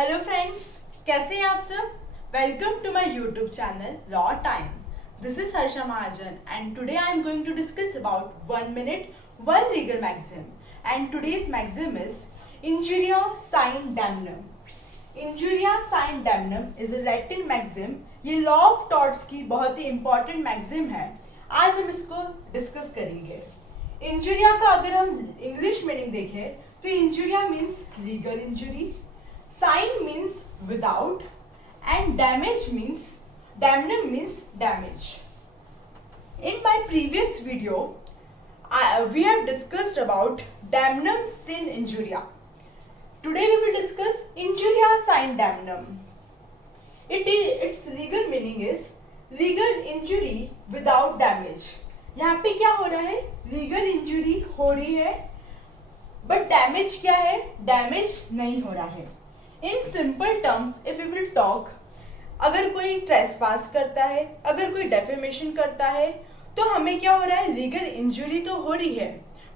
Hello friends, कैसे हैं आप सब। Welcome to my YouTube channel raw time. This is Harsha Mahajan and today I am going to discuss about 1 minute 1 legal maxim and today's maxim is injuria sine damnum. Injuria sine damnum is a Latin maxim. ये law of torts की बहुत ही important maxim है। आज हम इसको discuss करेंगे। इंजुरिया का अगर हम इंग्लिश मीनिंग देखें तो injuria means legal injury, sign means without, and damage means damnum means damage. In my previous video we have discussed about damnum sin injuria. Today we will discuss injuria sin damnum. Its legal meaning is legal injury without damage. यहाँ पे क्या हो रहा है, legal injury हो रही है but damage क्या है, डैमेज नहीं हो रहा है। In simple terms if we will talk, अगर कोई ट्रेसपास करता है, अगर कोई डेफेमेशन करता है तो हमें क्या हो रहा है, लीगल इंजुरी तो हो रही है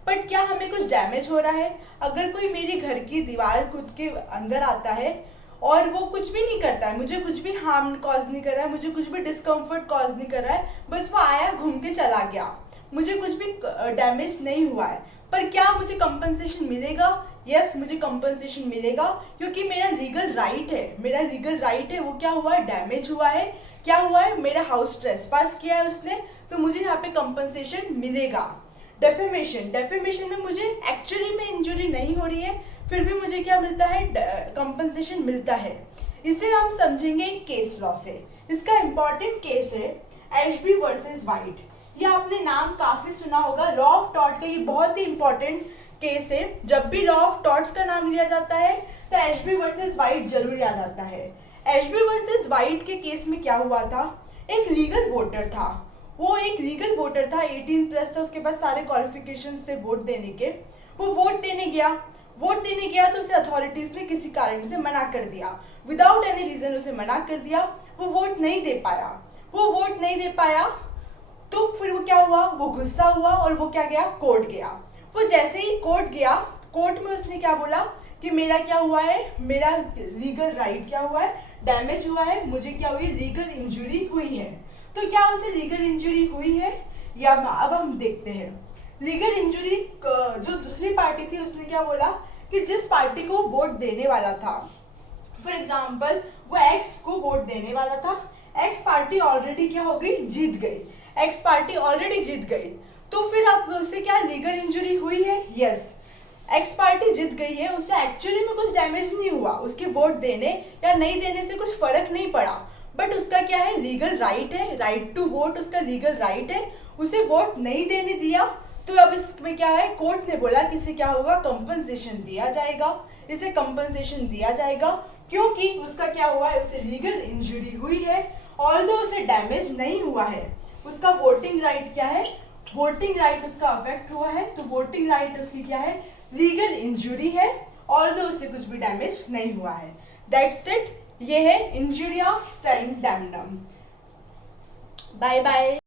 बट क्या हमें कुछ डैमेज हो रहा है। अगर कोई मेरी घर की दीवार खुद के अंदर आता है और वो कुछ भी नहीं करता है, मुझे कुछ भी हार्म कॉज नहीं कर रहा है, मुझे कुछ भी डिस्कम्फर्ट कॉज नहीं कर रहा है, बस वो आया घूम के चला गया, मुझे कुछ भी डैमेज नहीं हुआ है, पर क्या मुझे कंपनसेशन मिलेगा? यस, मुझे कंपनसेशन मिलेगा क्योंकि मेरा लीगल राइट है, मेरा लीगल राइट है। वो क्या हुआ है, डैमेज हुआ है। क्या हुआ है, मेरा हाउस ट्रेसपास किया है उसने, तो मुझे यहाँ पे कंपनसेशन मिलेगा। डेफेमेशन में मुझे एक्चुअली में इंजुरी नहीं हो रही है, फिर भी मुझे क्या मिलता है, कंपनसेशन मिलता है। इसे हम समझेंगे केस लॉ से। इसका इंपॉर्टेंट केस है एशबी वर्सेस वाइट। ये आपने नाम काफी सुना होगा, लॉ ऑफ टॉर्ट का ये बहुत ही इंपॉर्टेंट केस है। जब भी लॉ ऑफ टॉर्ट्स का नाम लिया जाता है तो एशबी वर्सेस वाइट जरूर याद आता है। एशबी वर्सेस वाइट के केस में क्या हुआ था, एक लीगल वोटर था, वो एक लीगल वोटर था, 18 प्लस था, उसके पास सारे क्वालिफिकेशन थे वोट देने के। वो वोट देने गया तो उसे अथॉरिटीज ने किसी कारण से मना कर दिया, विदाउट एनी रीजन उसे मना कर दिया। वो वोट नहीं दे पाया तो फिर वो क्या हुआ, वो गुस्सा हुआ और वो क्या गया, कोर्ट गया। वो जैसे ही कोर्ट गया, कोर्ट में उसने क्या बोला कि मेरा क्या हुआ है, मेरा लीगल राइट क्या हुआ है, डैमेज हुआ है, मुझे क्या हुई, लीगल इंजुरी हुई है। तो क्या उसे लीगल इंजुरी हुई है या अब हम देखते हैं। लीगल इंजुरी जो दूसरी पार्टी थी उसने क्या बोला कि जिस पार्टी को वोट देने वाला था, फॉर एग्जाम्पल वो एक्स को वोट देने वाला था, एक्स पार्टी ऑलरेडी क्या हो गई, जीत गई, एक्स पार्टी ऑलरेडी जीत गई, तो फिर अब उसे क्या लीगल इंजुरी हुई है? यस, एक्स पार्टी जीत गई है, उसे एक्चुअली में कुछ डैमेज नहीं हुआ, उसके वोट देने या नहीं देने से कुछ फर्क नहीं पड़ा, बट उसका क्या है, लीगल राइट है, राइट टू वोट उसका लीगल राइट है, उसे वोट नहीं देने दिया। तो अब इसमें क्या है, कोर्ट ने बोला कि इसे क्या होगा, कंपनसेशन दिया जाएगा, इसे कंपनसेशन दिया जाएगा क्योंकि उसका क्या हुआ है, उसे लीगल इंजुरी हुई है, ऑल्दो उसे डैमेज नहीं हुआ है। उसका वोटिंग राइट क्या है, वोटिंग राइट उसका अफेक्ट हुआ है, तो वोटिंग राइट उसकी क्या है, लीगल इंजुरी है, ऑल्दो उससे कुछ भी डैमेज नहीं हुआ है। दैट्स इट, ये है injuria sine damnum. Bye bye.